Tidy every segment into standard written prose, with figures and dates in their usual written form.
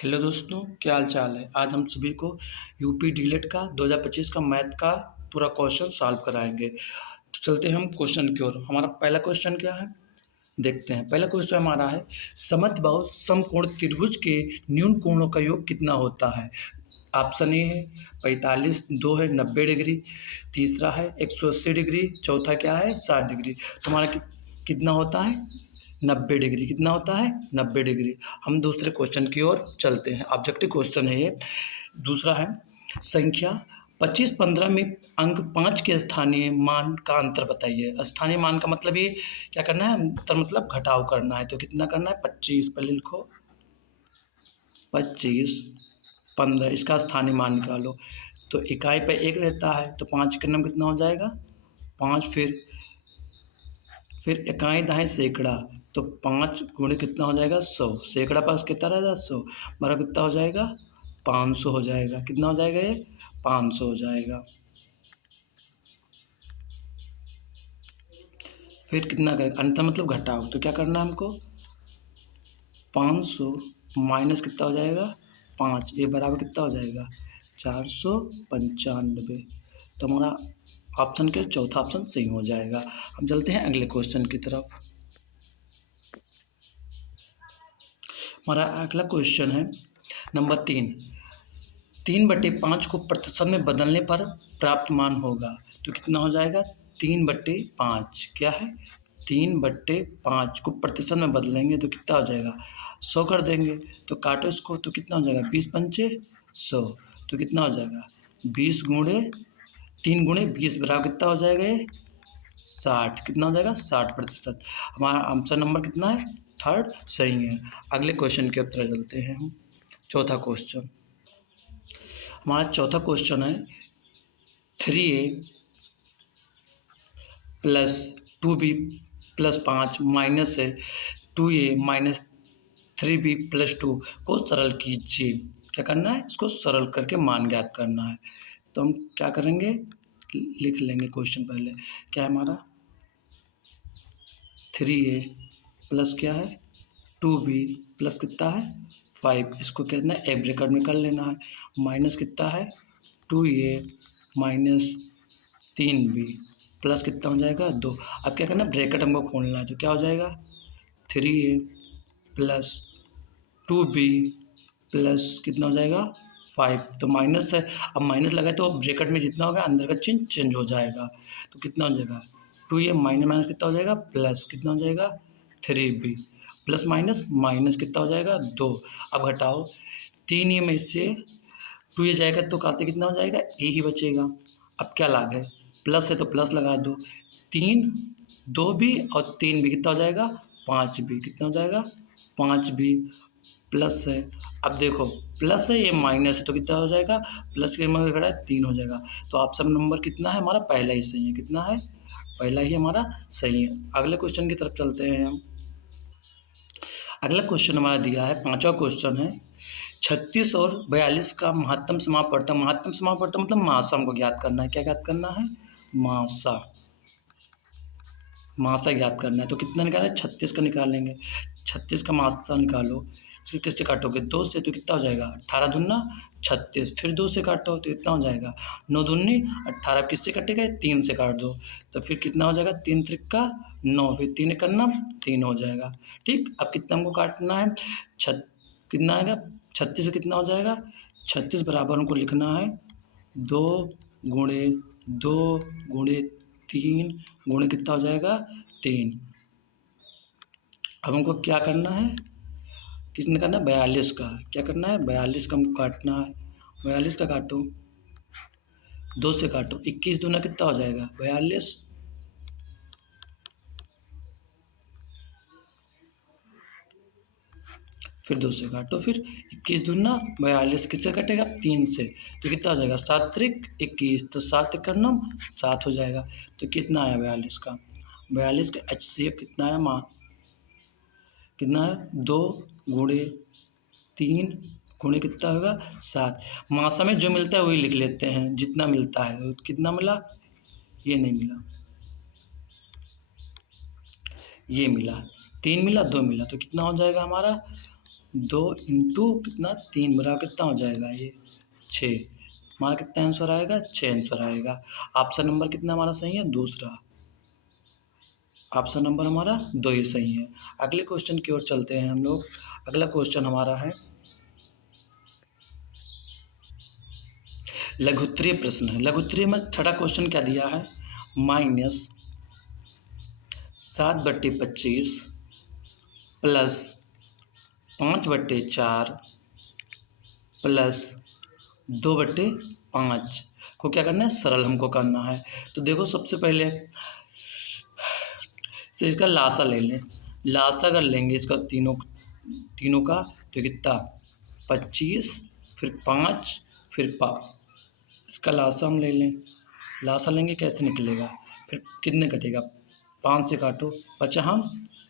Hello दोस्तों, क्या हाल चाल है। आज हम सभी को यूपी डीलेट का 2025 का मैथ का पूरा क्वेश्चन सॉल्व कराएंगे। तो चलते हैं हम क्वेश्चन की ओर। हमारा पहला क्वेश्चन क्या है, देखते हैं। पहला क्वेश्चन हमारा है, समद्विबाहु समकोण त्रिभुज के न्यून कोणों का योग कितना होता है। ऑप्शन ए है 45, दो है 90 डिग्री, तीसरा है 180 डिग्री, चौथा क्या है 60 डिग्री। तो हमारा कितना होता है 90 डिग्री। कितना होता है 90 डिग्री। हम दूसरे क्वेश्चन की ओर चलते हैं। ऑब्जेक्टिव क्वेश्चन है ये। दूसरा है, संख्या 25, 15 में अंक 5 के स्थानीय मान का अंतर बताइए। स्थानीय मान का मतलब ये क्या करना है, अंतर मतलब घटाव करना है। तो कितना करना है 25, पहले लिखो 25, 15, इसका स्थानीय मान निकालो। तो इकाई पे एक रहता है, तो 5 के नाम कितना हो जाएगा 5, फिर इकाई दाएँ सैकड़ा, तो 5 गुणे कितना हो जाएगा 100। सैकड़ा पास कितना रहेगा 100, हमारा कितना हो जाएगा 500 हो जाएगा। कितना हो जाएगा ये 500 हो जाएगा। फिर कितना करेगा अंतर मतलब घटाव, तो क्या करना है हमको 500 माइनस कितना हो जाएगा 5, ये बराबर कितना हो जाएगा 495। तो हमारा ऑप्शन के चौथा ऑप्शन सही हो जाएगा। हम चलते हैं अगले क्वेश्चन की तरफ। हमारा अगला क्वेश्चन है नंबर 3। 3/5 को प्रतिशत में बदलने पर प्राप्त मान होगा। तो कितना हो जाएगा 3/5, क्या है 3/5 को प्रतिशत में बदलेंगे तो कितना हो जाएगा 100 कर देंगे। तो काटो इसको, तो कितना हो जाएगा 20 पंचे 100। तो कितना हो जाएगा 20 गुणे 3 गुणे 20 बराबर कितना हो जाएगा ये 60। कितना हो जाएगा 60%। हमारा आंसर नंबर कितना है थर्ड सही है। अगले क्वेश्चन की तरफ चलते हैं हम। चौथा क्वेश्चन, हमारा चौथा क्वेश्चन है 3a plus 2b plus 5 minus है 2a माइनस 3b प्लस 2 को सरल कीजिए। क्या करना है, इसको सरल करके मान ज्ञात करना है। तो हम क्या करेंगे, लिख लेंगे क्वेश्चन पहले। क्या है हमारा 3a प्लस क्या है 2b प्लस कितना है 5, इसको कितना है ए ब्रैकेट में कर लेना है, माइनस कितना है 2a माइनस 3b प्लस कितना हो जाएगा 2। अब क्या करना है ब्रैकेट हमको खोलना है, तो क्या हो जाएगा 3a प्लस 2b प्लस कितना हो जाएगा 5। तो माइनस है, अब माइनस लगाए तो ब्रैकेट में जितना होगा अंदर का चिन्ह चेंज हो जाएगा। तो कितना हो जाएगा 2a माइनस माइनस कितना हो जाएगा प्लस कितना हो जाएगा 3b प्लस माइनस माइनस कितना हो जाएगा 2। अब घटाओ 3 ये में से 2 ये जाएगा तो काटे कितना हो जाएगा ए ही बचेगा। अब क्या लाभ है, प्लस है तो प्लस लगा दो, 3 2 भी और 3 भी कितना हो जाएगा 5 भी। कितना हो जाएगा 5 भी प्लस है। अब देखो प्लस है ये माइनस है तो कितना हो जाएगा प्लस के नंबर खड़ा है 3 हो जाएगा। तो ऑप्शन नंबर कितना है हमारा पहला ही सही है। कितना है पहला ही हमारा सही है। अगले क्वेश्चन की तरफ चलते हैं हम। अगला क्वेश्चन हमारा दिया है, पांचवा क्वेश्चन है 36 और 42 का महत्तम समापवर्तक। महत्तम समापवर्तक मतलब मासा हमको ज्ञात करना है। क्या ज्ञात करना है मासा, मासा ज्ञात करना है। तो कितना निकाला है 36 का निकालेंगे, 36 का मासा निकालो। फिर किससे काटोगे 2 से, तो कितना हो जाएगा 18 दूना 36, फिर 2 से काटो तो कितना हो जाएगा 9 दूनी 18। किससे कटेगा 3 से काट दो, तो फिर कितना हो जाएगा 3 त्रिका 9, फिर 3 करना 3 हो जाएगा। ठीक, अब कितना हमको काटना है कितना आएगा 36 से कितना हो जाएगा 36 बराबर हमको लिखना है 2 गुणे 2 गुणे 3 गुणे कितना हो जाएगा 3। अब हमको क्या करना है, किसने करना है 42 का। क्या करना है 42 का हमको काटना है, 42 का काटो 2 से काटो, 21 दूना कितना हो जाएगा 42, फिर 2 से काटो, फिर 21 दूना 42 किससे कटेगा 3 से, तो कितना हो जाएगा 7 त्रिक 21, तो 7 करना 7 हो जाएगा। तो कितना आया 42 का, 42 का HCF कितना आया माँ कितना है 2 गुणे 3 गुणे कितना होगा 7। मासा में जो मिलता है वही लिख लेते हैं, जितना मिलता है। कितना मिला, ये नहीं मिला, ये मिला 3 मिला 2 मिला, तो कितना हो जाएगा हमारा 2 इंटू कितना 3 बराबर कितना हो जाएगा ये 6। हमारा कितना आंसर आएगा 6 आंसर आएगा। ऑप्शन नंबर कितना हमारा सही है दूसरा। ऑप्शन नंबर हमारा 2 ही सही है। अगले क्वेश्चन की ओर चलते हैं हम लोग। अगला क्वेश्चन हमारा है लघुत्तरीय प्रश्न है। लघुत्तरीय में छठा क्वेश्चन क्या दिया है, -7/25 प्लस 5/4 प्लस 2/5 को क्या करना है, सरल हमको करना है। तो देखो सबसे पहले से इसका लासा ले लें। लासा अगर लेंगे इसका तीनों का तो कितना 25 फिर 5 फिर इसका लासा हम ले लें। लासा लेंगे कैसे निकलेगा, फिर कितने कटेगा 5 से काटो 55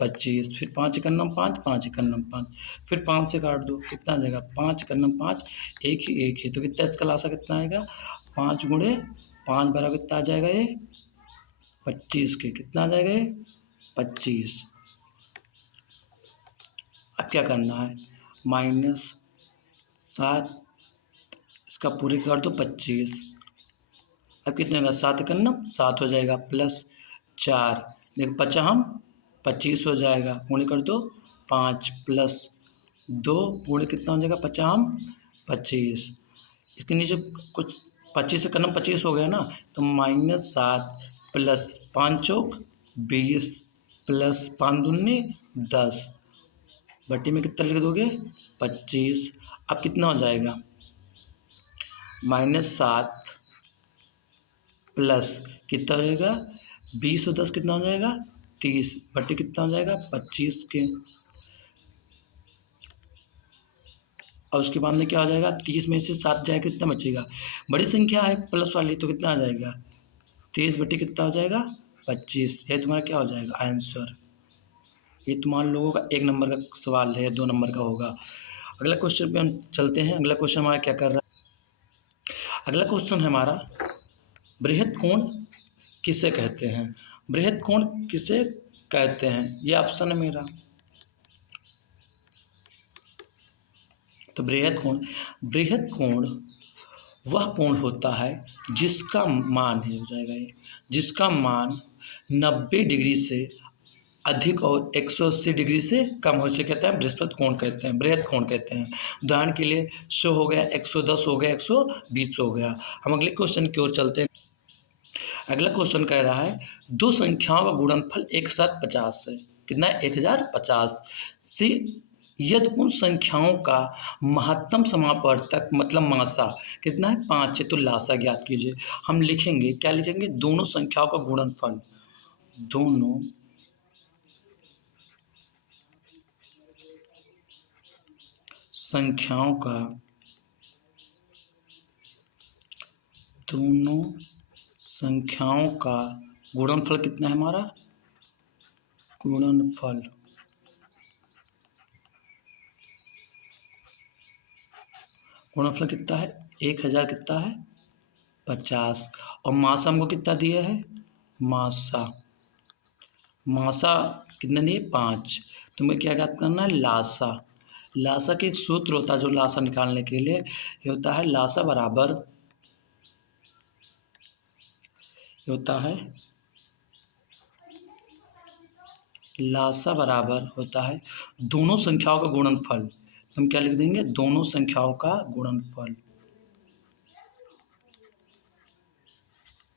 25 फिर 5 एकन्नम 5 5 एकन्नम 5 फिर 5 से काट दो कितना आ जाएगा 5 एकन्नम 5 एक ही तो कितना इसका लासा कितना आएगा 5 गुणे 5 बराबर कितना आ जाएगा ये 25 के कितना आ जाएगा ये 25। अब क्या करना है -7 इसका पूरे कर दो 25। अब कितने होगा 7 एकन्नम 7 हो जाएगा प्लस 4 देखो 55 25 हो जाएगा गुणे कर दो 5 प्लस 2 गुणे कितना हो जाएगा 55 25। इसके नीचे कुछ 25 से कन्नम 25 हो गया ना तो -7 प्लस 5 चौक 20 प्लस 5 दूनी 10 बट्टी में कितना लिख दोगे 25। अब कितना हो जाएगा -7 प्लस कितना हो जाएगा 20 और 10 कितना हो जाएगा 30 बट्टी कितना हो जाएगा 25 के। और उसके बाद में क्या हो जाएगा 30 में से 7 जाएगा कितना बचेगा, बड़ी संख्या है प्लस वाली तो कितना आ जाएगा 30 बट्टी कितना हो जाएगा 25। ये तुम्हारा क्या हो जाएगा आंसर। ये तुम्हारे लोगों का 1 नंबर का सवाल है, 2 नंबर का होगा। अगला क्वेश्चन पे हम चलते हैं। अगला क्वेश्चन हमारा क्या कर रहा है, अगला क्वेश्चन है हमारा बृहद कोण किसे कहते हैं। बृहद कोण किसे कहते हैं ये ऑप्शन है मेरा। तो बृहद कोण वह कोण होता है जिसका मान हो जाएगा ये जिसका मान 90 डिग्री से अधिक और 180 डिग्री से कम हो इसे कहते हैं बृहस्पति कोण कहते हैं, बृहद कोण कहते हैं। उदाहरण के लिए 100 हो गया 110 हो गया 120 हो गया। हम अगले क्वेश्चन की ओर चलते हैं। अगला क्वेश्चन कह रहा है दो संख्याओं का गुणनफल 1050 है कितना है 1050 से यदि उन संख्याओं का महत्तम समापवर्तक मतलब मासा कितना है 5 है तो लासा ज्ञात कीजिए। हम लिखेंगे क्या लिखेंगे दोनों संख्याओं का गुणनफल, दोनों संख्याओं का गुणनफल कितना है हमारा गुणनफल कितना है 1000 कितना है 50 और मासा हमको कितना दिया है मासा कितने दिए 5। तुम्हें क्या ज्ञात करना है लासा के एक सूत्र होता है जो लासा निकालने के लिए ये होता है लासा बराबर होता है दोनों संख्याओं का गुणनफल। हम क्या लिख देंगे दोनों संख्याओं का गुणनफल,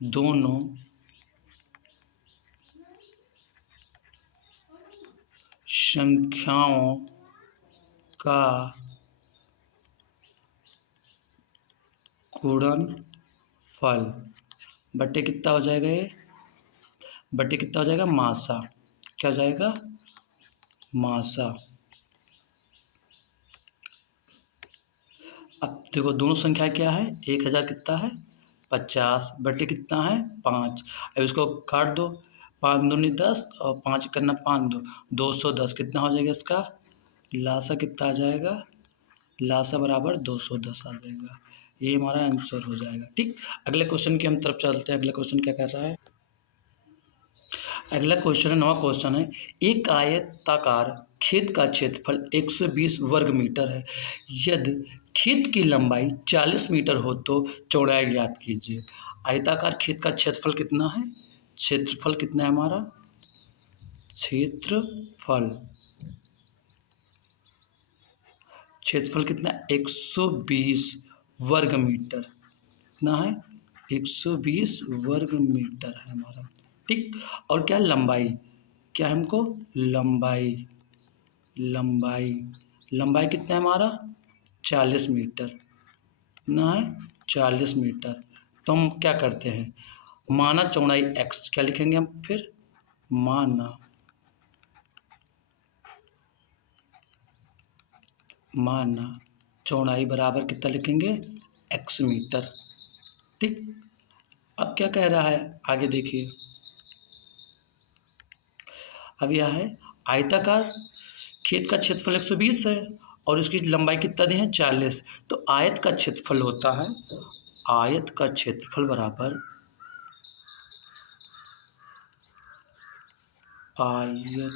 दोनों संख्याओं का गुणनफल बट्टे कितना हो जाएगा ये बट्टे कितना हो जाएगा मासा क्या हो जाएगा मासा। अब देखो दोनों संख्या क्या है 1000 कितना है 50 बट्टे कितना है 5। अब इसको काट दो 5 दूनी 10 और 5 करना 5 210 कितना हो जाएगा इसका लासा कितना आ जाएगा लासा बराबर 210 आ जाएगा। ये हमारा आंसर हो जाएगा। ठीक, अगले क्वेश्चन की हम तरफ चलते हैं। अगला क्वेश्चन क्या कर रहा है अगला क्वेश्चन है, नवा क्वेश्चन है। एक आयताकार खेत का क्षेत्रफल 120 वर्ग मीटर है। यदि खेत की लंबाई 40 मीटर हो तो चौड़ाई ज्ञात कीजिए। आयताकार खेत का क्षेत्रफल कितना है? क्षेत्रफल कितना है हमारा? क्षेत्रफल क्षेत्रफल कितना है? 120 वर्ग मीटर। कितना है? 120 वर्ग मीटर है हमारा। ठीक। और क्या लंबाई? क्या है हमको? लंबाई लंबाई लंबाई कितना है हमारा? 40 मीटर। कितना है? 40 मीटर। तो हम क्या करते हैं, माना चौड़ाई x, क्या लिखेंगे हम फिर? माना चौड़ाई बराबर कितना लिखेंगे? x metre. ठीक। अब क्या कह रहा है आगे देखिए। अब यह है आयताकार खेत का क्षेत्रफल 120 है और उसकी लंबाई कितना दी है? 40। तो आयत का क्षेत्रफल होता है, आयत का क्षेत्रफल बराबर आयत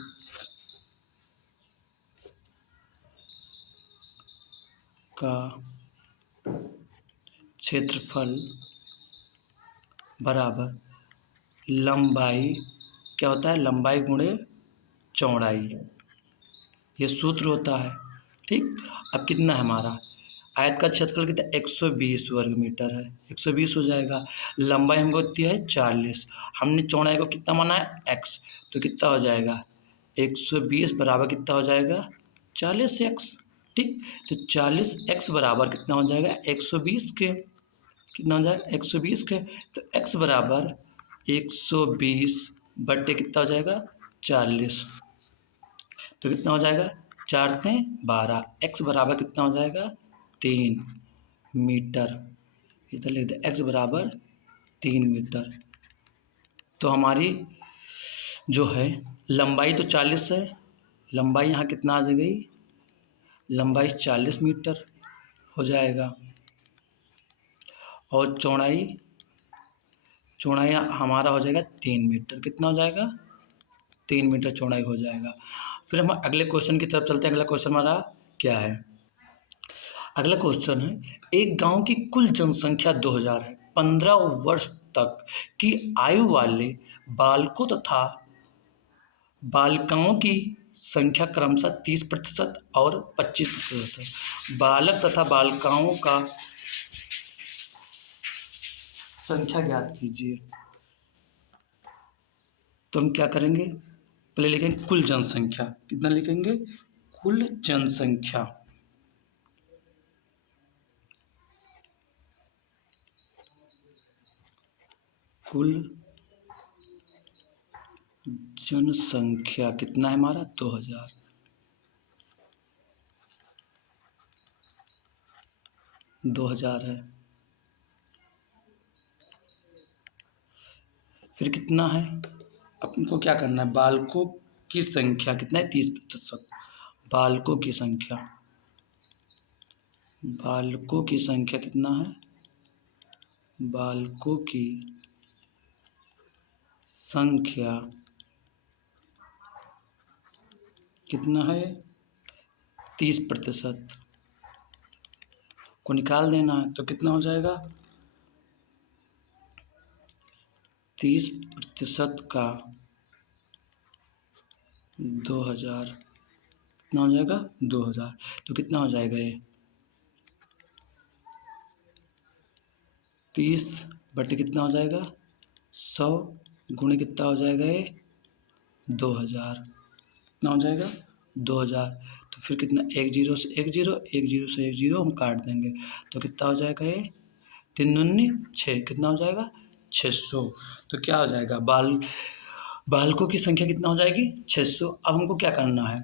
का क्षेत्रफल बराबर लंबाई, क्या होता है? लंबाई गुणे चौड़ाई, ये सूत्र होता है। ठीक। अब कितना है हमारा? आयत का क्षेत्रफल कितना? 120 वर्ग मीटर है, 120 हो जाएगा। लंबाई हमको दी है 40, हमने चौड़ाई को कितना माना है? x। तो कितना हो जाएगा? 120 बराबर कितना हो जाएगा? 40x। ठीक। तो 40x बराबर कितना हो जाएगा? 120 के। कितना हो जाएगा? 120 के। तो x बराबर 120 बट्टे कितना हो जाएगा? 40। तो कितना हो जाएगा? 4 तें 12। x बराबर कितना हो जाएगा? 3 मीटर। इधर लिख दे x बराबर 3 मीटर। तो हमारी जो है लंबाई तो 40 है, लंबाई यहाँ कितना आ गई? लंबाई 40 मीटर हो जाएगा। और चौड़ाई, चौड़ाई हमारा हो जाएगा 3 मीटर। कितना हो जाएगा? 3 मीटर चौड़ाई हो जाएगा। फिर हम अगले क्वेश्चन की तरफ चलते हैं। अगला क्वेश्चन हमारा क्या है? अगला क्वेश्चन है, एक गांव की कुल जनसंख्या 2000 है। 15 वर्ष तक की आयु वाले बालकों तथा बालिकाओं की संख्या क्रमशः 30% और 25% है। बालक तथा बालिकाओं का संख्या ज्ञात कीजिए। तो हम क्या करेंगे, पहले लिखेंगे कुल जनसंख्या। कितना लिखेंगे? कुल जनसंख्या। कुल जनसंख्या कितना है हमारा? 2000। 2000 है। फिर कितना है? अपने क्या करना है? बालकों की संख्या कितना है? 30%। बालकों की संख्या, बालकों की संख्या कितना है? बालकों की संख्या कितना है? 30% को निकाल देना है। तो कितना हो जाएगा? 30% का 2000। कितना हो जाएगा? 2000। तो कितना हो जाएगा ये? 30 बटे कितना हो जाएगा? 100 गुणे कितना हो जाएगा ये? 2000। कितना हो जाएगा? 2000। तो फिर कितना? एक जीरो से एक जीरो, एक जीरो से एक जीरो हम काट देंगे। तो कितना हो जाएगा ये? 3 दूनी 6। कितना हो जाएगा? 600। तो क्या हो जाएगा? बालकों की संख्या कितना हो जाएगी? 600। अब हमको क्या करना है?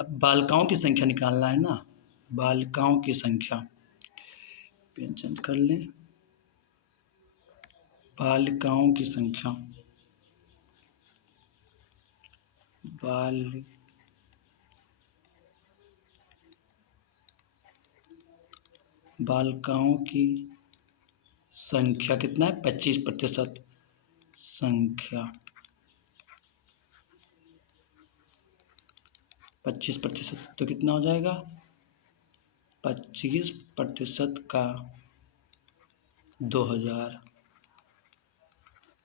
अब बालिकाओं की संख्या निकालना है ना। बालिकाओं की संख्या पेन चेंज कर लें। बालिकाओं की संख्या, बालिकाओं की संख्या कितना है? 25% संख्या। 25% तो कितना हो जाएगा? 25% का 2000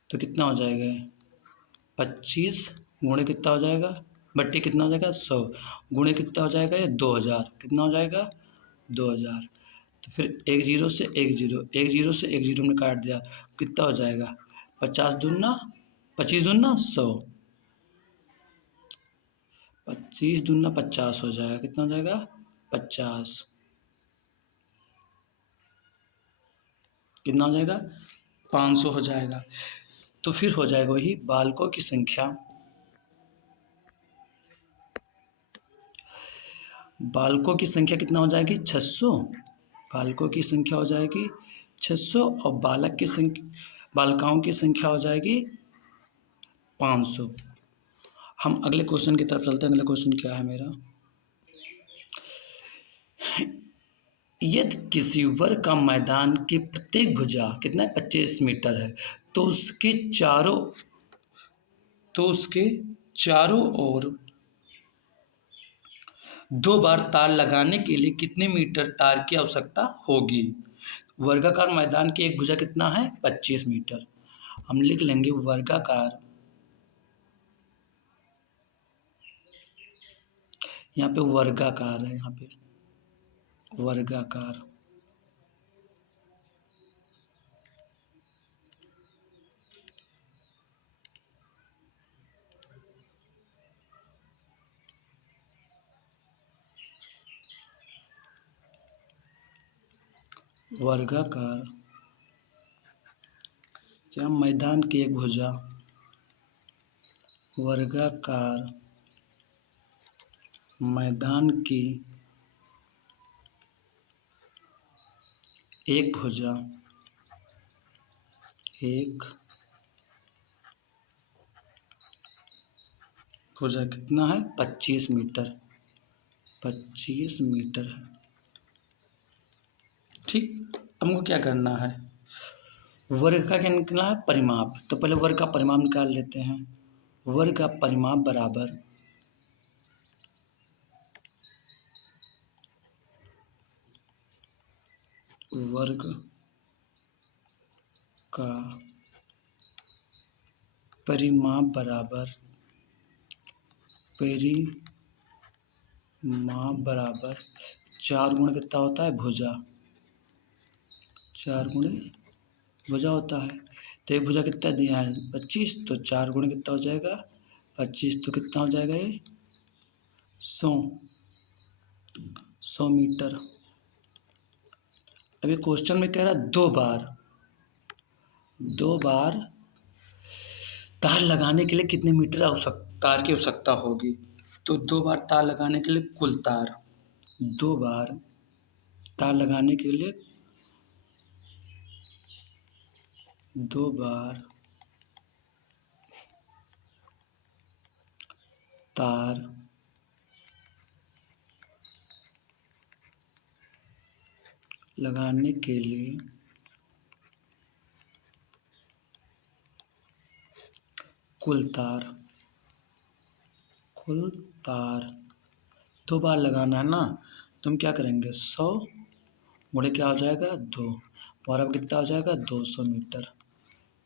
तो कितना हो जाएगा? 25 गुणे कितना हो जाएगा? बट्टी कितना हो जाएगा? 100 गुणे कितना हो जाएगा? ये 2000 कितना हो जाएगा? 2000। तो फिर एक जीरो से एक जीरो, एक जीरो से एक जीरो में काट दिया, कितना हो जाएगा? 50 दूना 25 दूना 100, 25 दूना 50 हो जाएगा। कितना हो जाएगा? 50। कितना हो जाएगा? 500 हो जाएगा। तो फिर हो जाएगा वही बालकों की संख्या। बालकों की संख्या कितना हो जाएगी? 600। बालकों की संख्या हो जाएगी 600 और बालक की संख्या, बालिकाओं की संख्या हो जाएगी 500। हम अगले क्वेश्चन की तरफ चलते हैं। अगला क्वेश्चन क्या है मेरा? यदि किसी वर्ग का मैदान की प्रत्येक भुजा कितना है? 25 मीटर है, तो उसके चारों ओर 2 बार तार लगाने के लिए कितने मीटर तार की आवश्यकता होगी? वर्गाकार मैदान की एक भुजा कितना है? 25 मीटर। हम लिख लेंगे वर्गाकार, यहाँ पे वर्गाकार है, यहाँ पे वर्गाकार वर्गाकार या मैदान की एक भुजा, वर्गाकार मैदान की एक भुजा, एक भुजा कितना है? 25 मीटर, 25 मीटर है। ठीक, हमको क्या करना है? वर्ग का क्या निकला है? परिमाप। तो पहले वर्ग का परिमाप निकाल लेते हैं। वर्ग का परिमाप बराबर वर्ग का परिमाप बराबर परिमाप बराबर 4 गुणे कितना होता है? भुजा, 4 गुणे भुजा होता है। तो एक भुजा कितना दिया है? 25, तो 4 गुणे कितना हो जाएगा? 25 तो कितना हो जाएगा? ये 100 मीटर। अभी क्वेश्चन में कह रहा है 2 बार तार लगाने के लिए कितने मीटर तार की आवश्यकता होगी? तो 2 बार तार लगाने के लिए कुल तार, 2 बार तार लगाने के लिए 2 बार तार लगाने के लिए कुल तार 2 बार लगाना है ना, तो हम क्या करेंगे? 100 गुणे क्या हो जाएगा? 2, और अब कितना हो जाएगा? 200 मीटर।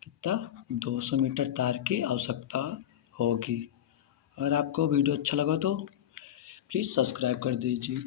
कितना? 200 मीटर तार की आवश्यकता होगी। अगर आपको वीडियो अच्छा लगा तो प्लीज़ सब्सक्राइब कर दीजिए।